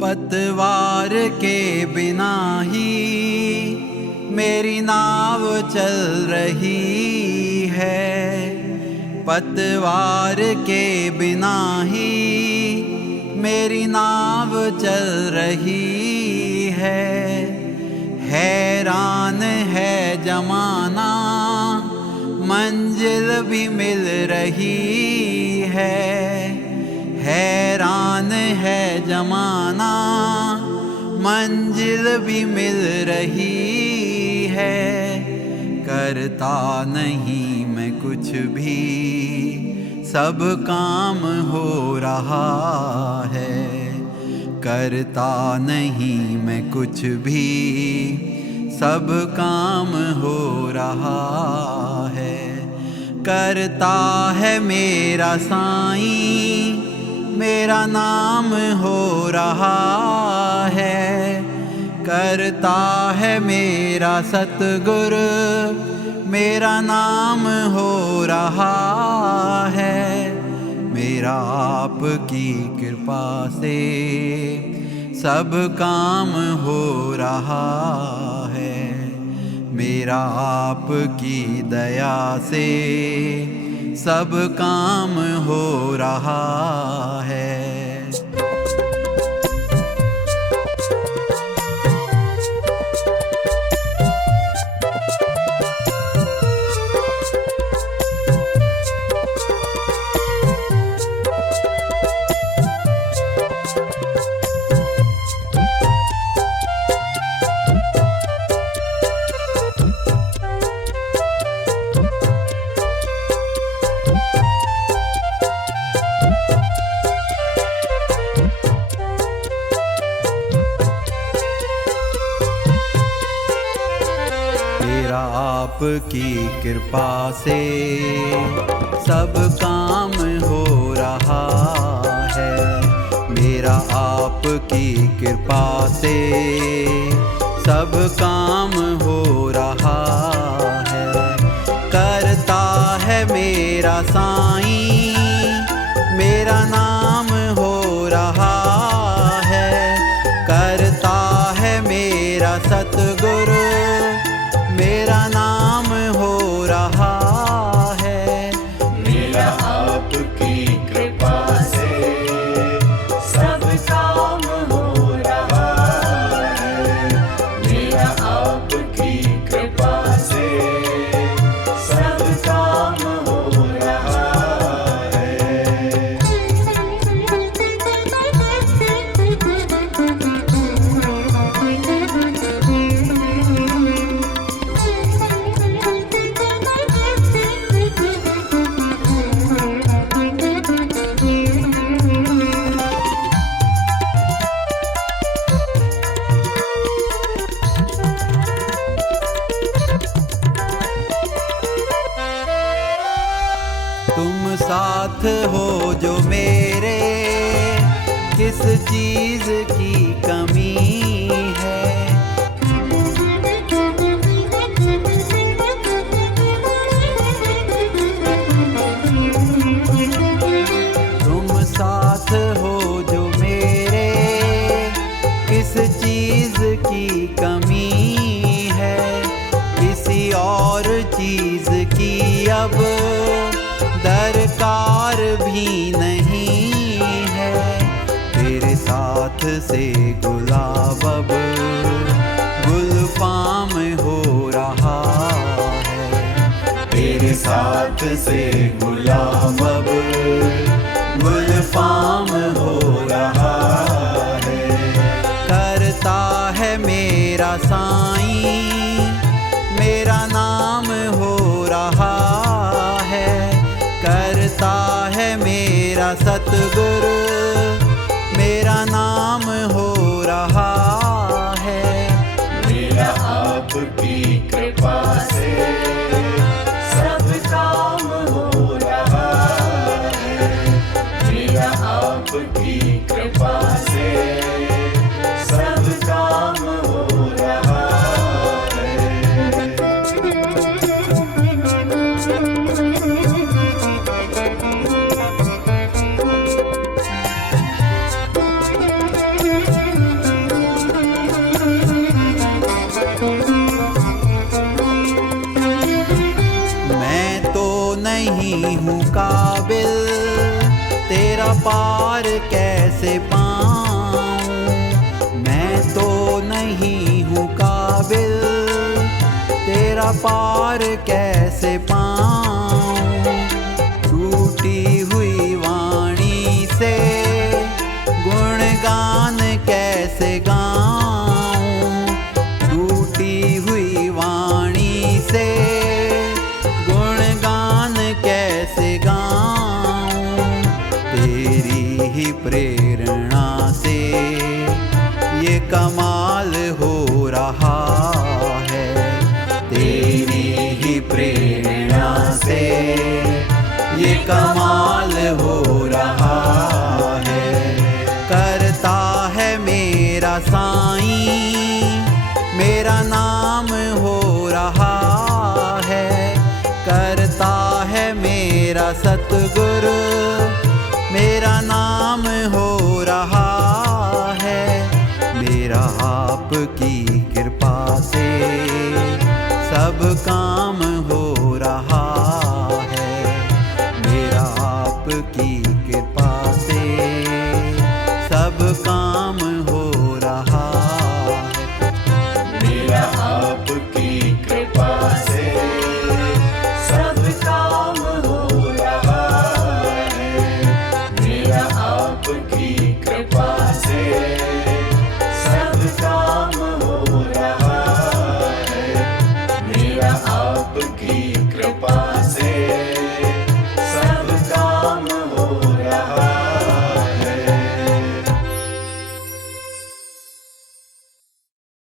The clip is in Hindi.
पतवार के बिना ही मेरी नाव चल रही है। पतवार के बिना ही मेरी नाव चल रही है। हैरान है जमाना, मंजिल भी मिल रही है। हैरान है जमाना, मंजिल भी मिल रही है। करता नहीं मैं कुछ भी, सब काम हो रहा है। करता नहीं मैं कुछ भी, सब काम हो रहा है। करता है मेरा साईं, मेरा नाम हो रहा है। करता है मेरा सतगुरु, मेरा नाम हो रहा है। मेरा आपकी कृपा से सब काम हो रहा है। मेरा आपकी दया से सब काम हो रहा है। आपकी कृपा से सब काम हो रहा है। मेरा आपकी कृपा से सब काम हो रहा है। करता है मेरा साईं, मेरा नाम हो रहा है। करता है मेरा सतगुरु, मेरा नाम हो रहा है। मेरा आपकी कृपा से सब काम हो रहा है। मेरा आपकी कृपा से सब काम हो रहा है। तुम साथ हो जो मेरे, किस चीज की कमी है। तुम साथ हो जो मेरे, किस चीज की कमी है। किसी और चीज की अब दरकार भी नहीं है। तेरे साथ से गुलाब अब गुलफाम हो रहा है। तेरे साथ से गुलाब अब गुलफाम हो रहा है। करता है मेरा साईं, मेरा नाम हो रहा है। करता है मेरा सतगुरु, मेरा नाम हो रहा है। मेरा आपकी कृपा से सब काम हो रहा है। मेरा आपकी कृपा से सब काम हो रहा है। तेरा पार कैसे पाऊं, मैं तो नहीं हूँ काबिल, तेरा पार कैसे पाऊं। टूटी हुई वाणी से गुणगान कैसे गाऊं, टूटी हुई वाणी से गुणगान कैसे गाऊं। तेरी ही प्रेरणा से ये कमाल हो रहा है, तेरी ही प्रेरणा से ये कमाल हो रहा है। करता है मेरा साईं, मेरा नाम हो रहा है, करता है मेरा सतगुरु, मेरा नाम हो रहा है। मेरा आपकी कृपा से सब काम हो रहा है, मेरा आपकी